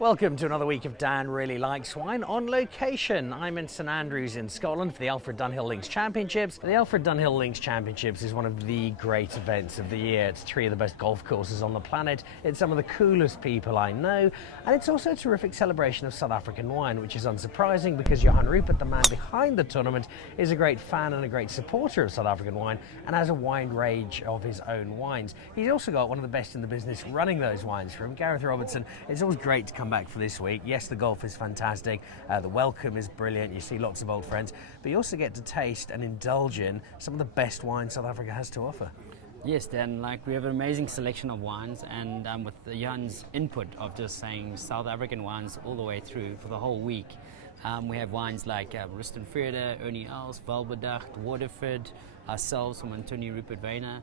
Welcome to another week of Dan Really Likes Wine on location. I'm in St Andrews in Scotland for the Alfred Dunhill Links Championships. The Alfred Dunhill Links Championships is one of the great events of the year. It's three of the best golf courses on the planet. It's some of the coolest people I know. And it's also a terrific celebration of South African wine, which is unsurprising because Johan Rupert, the man behind the tournament, is a great fan and a great supporter of South African wine and has a wide range of his own wines. He's also got one of the best in the business running those wines for him, Gareth Robertson. It's always great to come back for this week. Yes, the golf is fantastic, the welcome is brilliant, you see lots of old friends, but you also get to taste and indulge in some of the best wine South Africa has to offer. Yes, Dan, we have an amazing selection of wines, and with Johan's input of just saying South African wines all the way through for the whole week, we have wines like Vrede, Ernie Els, Waterford, ourselves from Anthonij Rupert Wyne.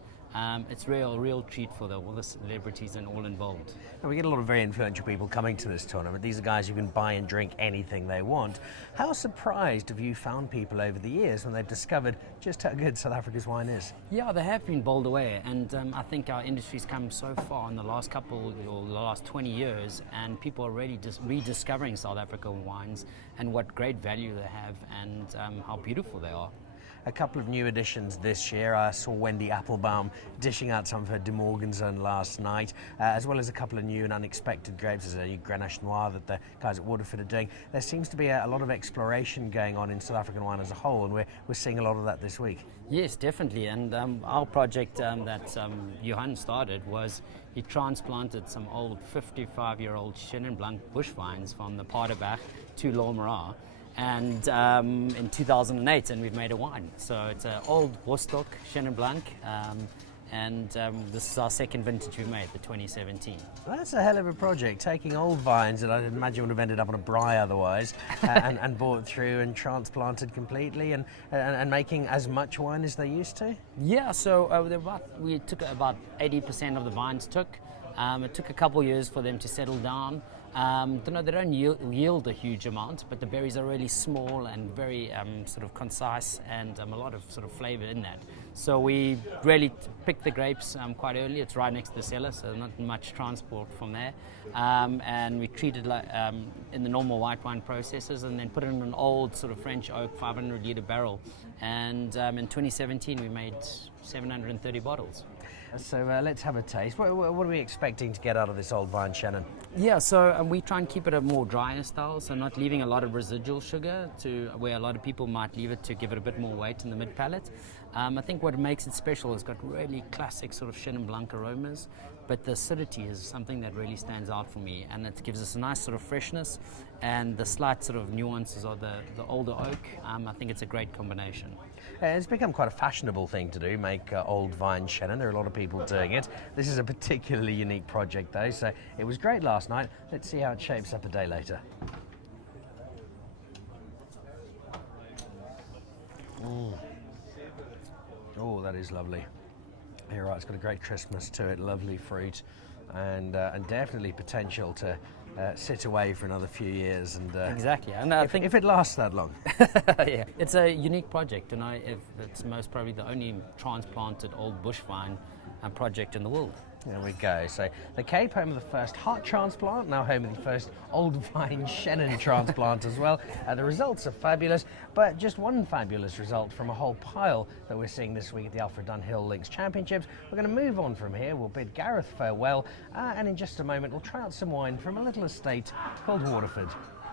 It's a real treat for all the celebrities and all involved. And we get a lot of very influential people coming to this tournament. These are guys who can buy and drink anything they want. How surprised have you found people over the years when they've discovered just how good South Africa's wine is? Yeah, they have been bowled away, and I think our industry's come so far in the last the last 20 years, and people are really just rediscovering South African wines and what great value they have and how beautiful they are. A couple of new additions this year. I saw Wendy Applebaum dishing out some of her De Morganson last night, as well as a couple of new and unexpected grapes. There's a new Grenache Noir that the guys at Waterford are doing. There seems to be a lot of exploration going on in South African wine as a whole, and we're seeing a lot of that this week. Yes, definitely. And our project that Johan started was he transplanted some old 55-year-old Chenin Blanc bush vines from the Paardeberg to Lomera. And in 2008, and we've made a wine. So it's an old Bostock Chenin Blanc, and this is our second vintage we made, the 2017. That's a hell of a project, taking old vines that I imagine would have ended up on a braai otherwise, and brought through and transplanted completely, and making as much wine as they used to? Yeah, so we took about 80% of the vines took. It took a couple of years for them to settle down. They don't yield a huge amount, but the berries are really small and very sort of concise, and a lot of sort of flavour in that. So we really picked the grapes quite early. It's right next to the cellar, so not much transport from there. And we treated in the normal white wine processes, and then put it in an old sort of French oak 500-litre barrel. And in 2017, we made 730 bottles. So let's have a taste. What are we expecting to get out of this old vine Chenin? Yeah, so we try and keep it a more drier style, so not leaving a lot of residual sugar to where a lot of people might leave it to give it a bit more weight in the mid-palate. I think what makes it special is it's got really classic sort of Chenin Blanc aromas, but the acidity is something that really stands out for me, and it gives us a nice sort of freshness and the slight sort of nuances of the older oak. I think it's a great combination. It's become quite a fashionable thing to do, make old vine Chenin. There are a lot of people doing it. This is a particularly unique project though, so it was great last night. Let's see how it shapes up a day later. Oh, that is lovely. You're right, it's got a great crispness to it, lovely fruit, and definitely potential to sit away for another few years. And exactly, and I think if it lasts that long. Yeah, it's a unique project, and it's most probably the only transplanted old bush vine project in the world. There we go. So the Cape, home of the first heart transplant, now home of the first old vine Chenin transplant as well. The results are fabulous, but just one fabulous result from a whole pile that we're seeing this week at the Alfred Dunhill Links Championships. We're going to move on from here. We'll bid Gareth farewell, and in just a moment we'll try out some wine from a little estate called Waterford.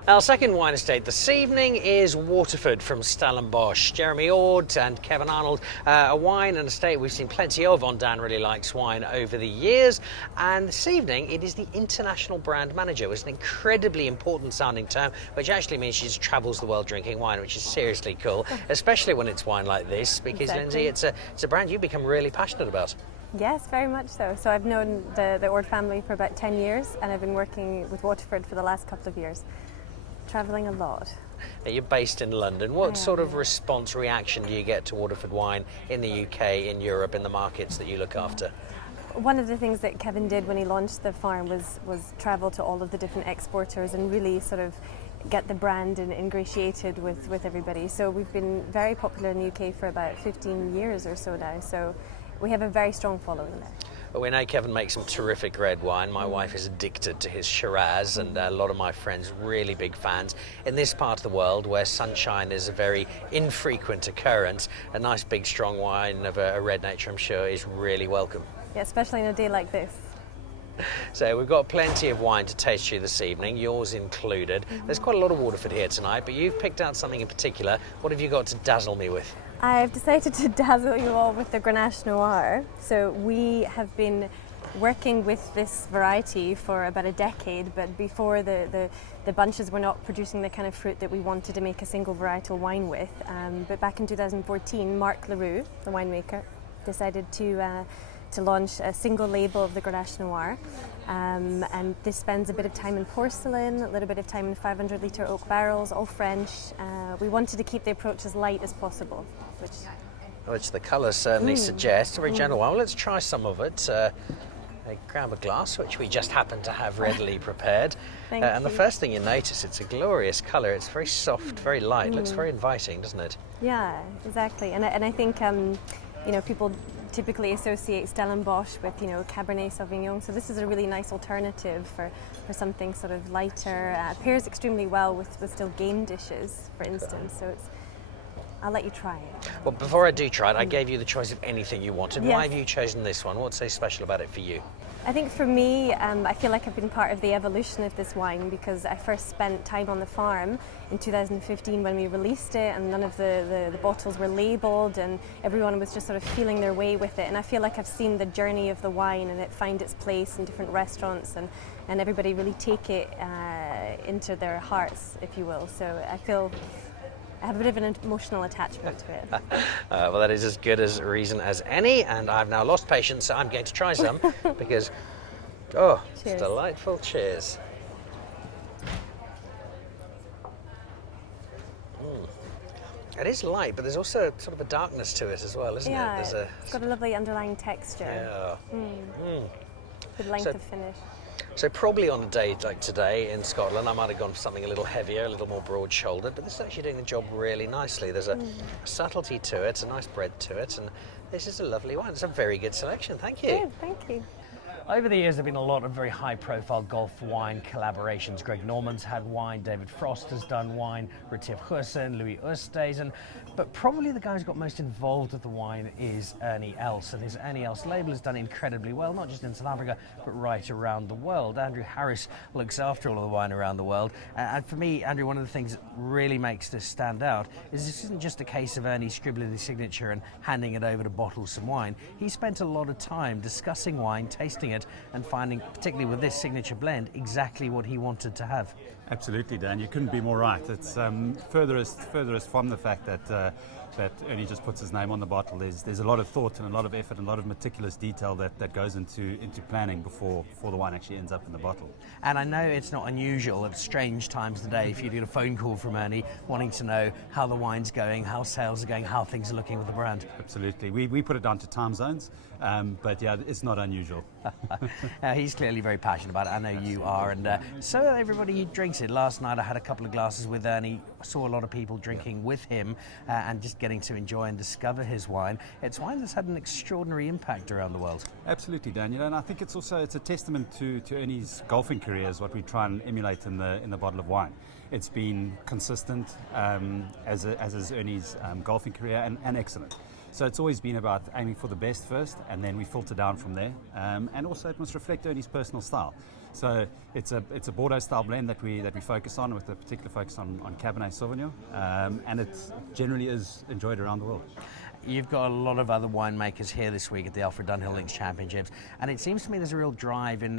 Our second wine estate this evening is Waterford from Stellenbosch. Jeremy Ord and Kevin Arnold, a wine and estate we've seen plenty of on Dan Really Likes Wine over the years. And this evening it is the International Brand Manager. It's an incredibly important sounding term, which actually means she just travels the world drinking wine, which is seriously cool, especially when it's wine like this, because Exactly. Lynsey, it's a brand you've become really passionate about. Yes, very much so. So I've known the Ord family for about 10 years, and I've been working with Waterford for the last couple of years. Travelling a lot. Now, you're based in London. What sort of response, reaction do you get to Waterford wine in the UK, in Europe, in the markets that you look after? One of the things that Kevin did when he launched the farm was travel to all of the different exporters and really sort of get the brand ingratiated with everybody. So we've been very popular in the UK for about 15 years or so now. So we have a very strong following there. Well, we know Kevin makes some terrific red wine. My wife is addicted to his Shiraz, and a lot of my friends really big fans. In this part of the world where sunshine is a very infrequent occurrence, a nice big strong wine of a red nature, I'm sure, is really welcome. Yeah, especially in a day like this. So we've got plenty of wine to taste you this evening, yours included. There's quite a lot of Waterford here tonight, but you've picked out something in particular. What have you got to dazzle me with? I've decided to dazzle you all with the Grenache Noir. So we have been working with this variety for about a decade, but before the bunches were not producing the kind of fruit that we wanted to make a single varietal wine with. But back in 2014, Marc Leroux, the winemaker, decided to launch a single label of the Grenache Noir. And this spends a bit of time in porcelain, a little bit of time in 500 litre oak barrels, all French. We wanted to keep the approach as light as possible. Which the colour certainly suggests. A very gentle one. Well, let's try some of it. I grab a glass, which we just happen to have readily prepared. And the first thing you notice, it's a glorious colour. It's very soft, very light. Looks very inviting, doesn't it? Yeah, exactly. And I think people typically associate Stellenbosch with Cabernet Sauvignon. So this is a really nice alternative for something sort of lighter. Pairs extremely well with still game dishes, for instance. So I'll let you try it. Well, before I do try it, I gave you the choice of anything you wanted. Yes. Why have you chosen this one? What's so special about it for you? I think for me, I feel like I've been part of the evolution of this wine because I first spent time on the farm in 2015 when we released it, and none of the bottles were labelled, and everyone was just sort of feeling their way with it. And I feel like I've seen the journey of the wine and it find its place in different restaurants, and everybody really take it into their hearts, if you will. So I feel I have a bit of an emotional attachment to it. Well, that is as good as a reason as any, and I've now lost patience, so I'm going to try some because, Cheers. It's delightful. Cheers. It is light, but there's also sort of a darkness to it as well, isn't Yeah, it? it's got a lovely underlying texture. Yeah. Good length of finish. So probably on a day like today in Scotland, I might have gone for something a little heavier, a little more broad-shouldered, but this is actually doing the job really nicely. There's a subtlety to it, a nice bread to it, and this is a lovely wine. It's a very good selection. Thank you. Good, thank you. Over the years, there have been a lot of very high-profile golf wine collaborations. Greg Norman's had wine, David Frost has done wine, Retief Goosen, Louis Oosthuizen. But probably the guy who's got most involved with the wine is Ernie Els, and his Ernie Els label has done incredibly well, not just in South Africa, but right around the world. Andrew Harris looks after all of the wine around the world. And for me, Andrew, one of the things that really makes this stand out is this isn't just a case of Ernie scribbling his signature and handing it over to bottle some wine. He spent a lot of time discussing wine, tasting it, and finding, particularly with this signature blend, exactly what he wanted to have. Absolutely, Dan. You couldn't be more right. It's furthest from the fact that Ernie just puts his name on the bottle. There's a lot of thought and a lot of effort and a lot of meticulous detail that goes into planning before the wine actually ends up in the bottle. And I know it's not unusual at strange times of the day if you get a phone call from Ernie wanting to know how the wine's going, how sales are going, how things are looking with the brand. Absolutely. We put it down to time zones, but yeah, it's not unusual. He's clearly very passionate about it. I know you are, and so everybody drinks it. Last night I had a couple of glasses with Ernie. I saw a lot of people drinking with him and just getting to enjoy and discover his wine. It's wine that's had an extraordinary impact around the world. Absolutely, Daniel, and I think it's a testament to Ernie's golfing career is what we try and emulate in the bottle of wine. It's been consistent, as is Ernie's golfing career, and excellent. So it's always been about aiming for the best first, and then we filter down from there. And also it must reflect Ernie's personal style. So it's a Bordeaux style blend that we focus on, with a particular focus on Cabernet Sauvignon, and it generally is enjoyed around the world. You've got a lot of other winemakers here this week at the Alfred Dunhill Links Championships, and it seems to me there's a real drive in,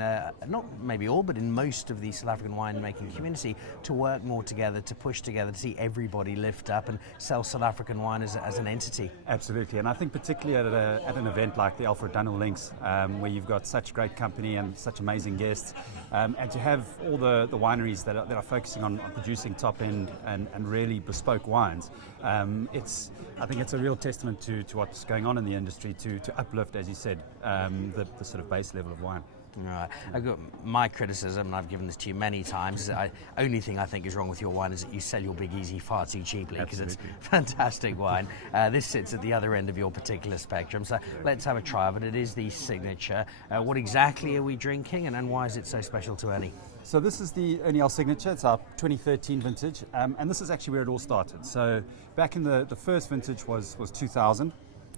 not maybe all, but in most of the South African winemaking community to work more together, to push together, to see everybody lift up and sell South African wine as an entity. Absolutely, and I think particularly at an event like the Alfred Dunhill Links, where you've got such great company and such amazing guests, and to have all the wineries that are focusing on producing top-end and really bespoke wines, I think it's a real testament to what's going on in the industry to uplift, as you said, the sort of base level of wine. All right. I've got my criticism, and I've given this to you many times. The only thing I think is wrong with your wine is that you sell your Big Easy far too cheaply, because it's fantastic wine. This sits at the other end of your particular spectrum. So let's have a try of it. It is the signature. What exactly are we drinking, and why is it so special to Ernie? So this is the Ernie Els signature. It's our 2013 vintage, and this is actually where it all started. So back in the first vintage was 2000.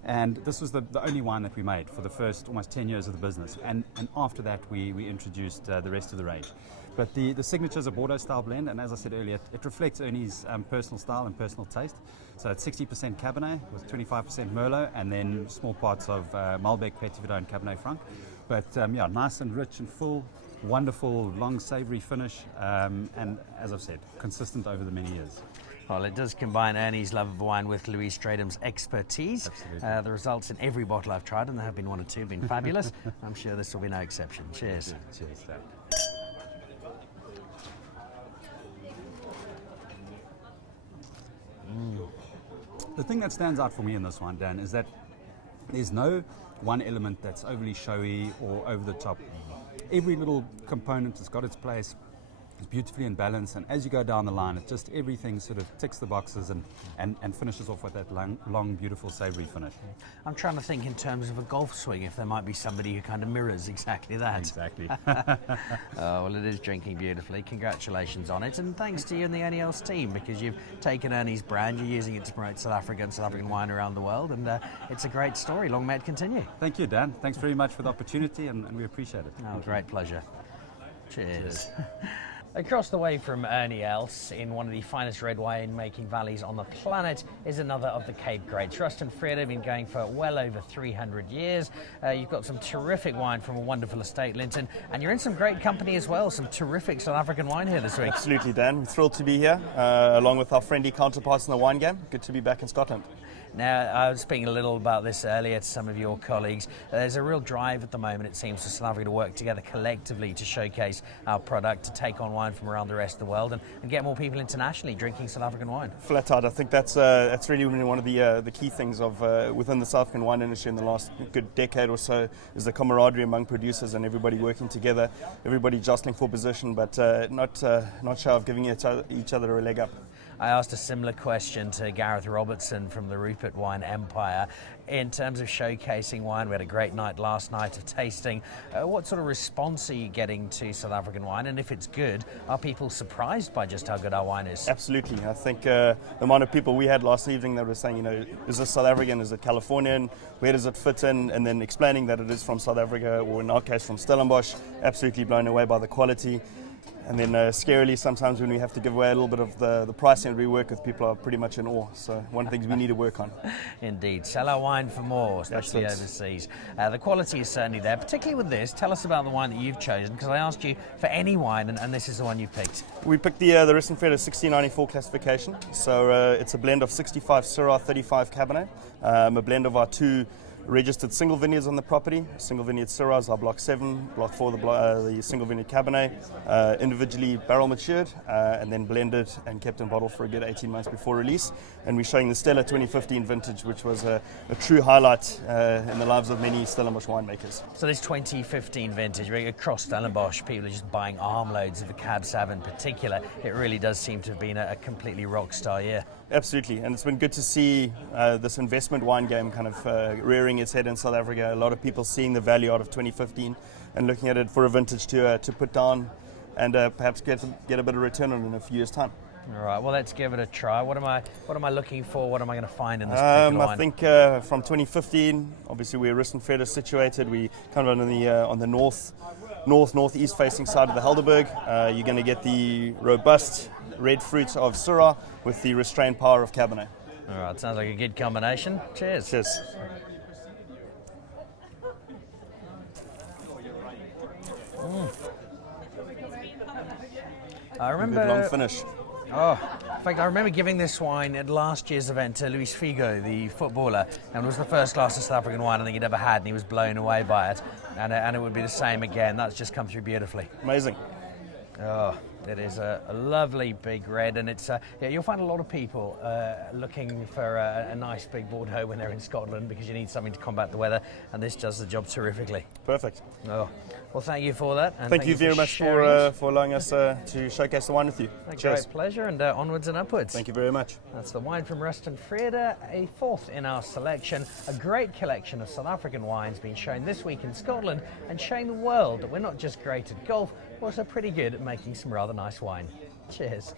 And this was the only wine that we made for the first almost 10 years of the business. And after that, we introduced the rest of the range. But the signature is a Bordeaux style blend, and as I said earlier, it reflects Ernie's personal style and personal taste. So it's 60% Cabernet with 25% Merlot, and then small parts of Malbec, Petit Verdot, and Cabernet Franc. But yeah, nice and rich and full, wonderful, long, savoury finish, and as I've said, consistent over the many years. Well, it does combine Ernie's love of wine with Louise Stradham's expertise. The results in every bottle I've tried, and there have been one or two, have been fabulous. I'm sure this will be no exception. Cheers. Cheers, Dan. The thing that stands out for me in this one, Dan, is that there's no one element that's overly showy or over the top. Every little component has got its place. It's beautifully in balance, and as you go down the line, it just everything sort of ticks the boxes and finishes off with that long, beautiful, savoury finish. I'm trying to think in terms of a golf swing, if there might be somebody who kind of mirrors exactly that. Exactly. Oh, well, it is drinking beautifully. Congratulations on it, and thanks to you and the Ernie Els team, because you've taken Ernie's brand, you're using it to promote South Africa and South African wine around the world, and it's a great story. Long may it continue. Thank you, Dan. Thanks very much for the opportunity, and we appreciate it. Oh, great pleasure. Cheers. Across the way from Ernie Els, in one of the finest red wine making valleys on the planet, is another of the Cape Greats. Rust and Vrede have been going for well over 300 years. You've got some terrific wine from a wonderful estate, Lynton, and you're in some great company as well. Some terrific South African wine here this week. Absolutely, Dan. We're thrilled to be here, along with our friendly counterparts in the wine game. Good to be back in Scotland. Now, I was speaking a little about this earlier to some of your colleagues. There's a real drive at the moment, it seems, for South Africa to work together collectively to showcase our product, to take on wine from around the rest of the world, and get more people internationally drinking South African wine. Flat out, I think that's really one of the key things of within the South African wine industry in the last good decade or so, is the camaraderie among producers and everybody working together, everybody jostling for position, but not shy of giving each other a leg up. I asked a similar question to Gareth Robertson from the Rupert Wine Empire. In terms of showcasing wine, we had a great night last night of tasting. What sort of response are you getting to South African wine? And if it's good, are people surprised by just how good our wine is? Absolutely. I think the amount of people we had last evening that were saying, is this South African, is it Californian, where does it fit in? And then explaining that it is from South Africa, or in our case from Stellenbosch, absolutely blown away by the quality. And then scarily, sometimes when we have to give away a little bit of the pricing that we work with, people are pretty much in awe. So one of the things we need to work on. Indeed. Sell our wine for more, especially overseas. The quality is certainly there, particularly with this. Tell us about the wine that you've chosen, because I asked you for any wine, and this is the one you've picked. We picked the Rust and Vrede 1694 classification. So it's a blend of 65 Syrah, 35 Cabernet, a blend of our two registered single vineyards on the property. Single vineyard Syrahs are Block 7, Block 4 the single vineyard Cabernet, individually barrel matured and then blended and kept in bottle for a good 18 months before release. And we're showing the Stella 2015 vintage, which was a true highlight in the lives of many Stellenbosch winemakers. So this 2015 vintage, really across Stellenbosch, people are just buying armloads of the Cab Sav in particular. It really does seem to have been a completely rock star year. Absolutely, and it's been good to see this investment wine game kind of rearing its head in South Africa. A lot of people seeing the value out of 2015 and looking at it for a vintage to put down and perhaps get a bit of return on in a few years' time. All right, well, let's give it a try. What am I looking for? What am I going to find in this particular wine? I think from 2015, obviously we're Rust and Vrede situated. We kind of on the northeast facing side of the Helderberg. You're going to get the robust red fruit of Syrah with the restrained power of Cabernet. All right, sounds like a good combination. Cheers. Cheers. I remember a good long finish. Oh, in fact, I remember giving this wine at last year's event to Luis Figo, the footballer, and it was the first glass of South African wine I think he'd ever had, and he was blown away by it. And it would be the same again. That's just come through beautifully. Amazing. Oh, it is a lovely big red, and it's yeah, you'll find a lot of people looking for a nice big Bordeaux when they're in Scotland, because you need something to combat the weather, and this does the job terrifically. Perfect. Oh, well, thank you for that. And Thank you very much sharing it. for allowing us to showcase the wine with you. A Cheers. great pleasure, and onwards and upwards. Thank you very much. That's the wine from Ruston Vrede, a fourth in our selection. A great collection of South African wines being shown this week in Scotland, and showing the world that we're not just great at golf, we're also pretty good at making some rather nice wine. Cheers.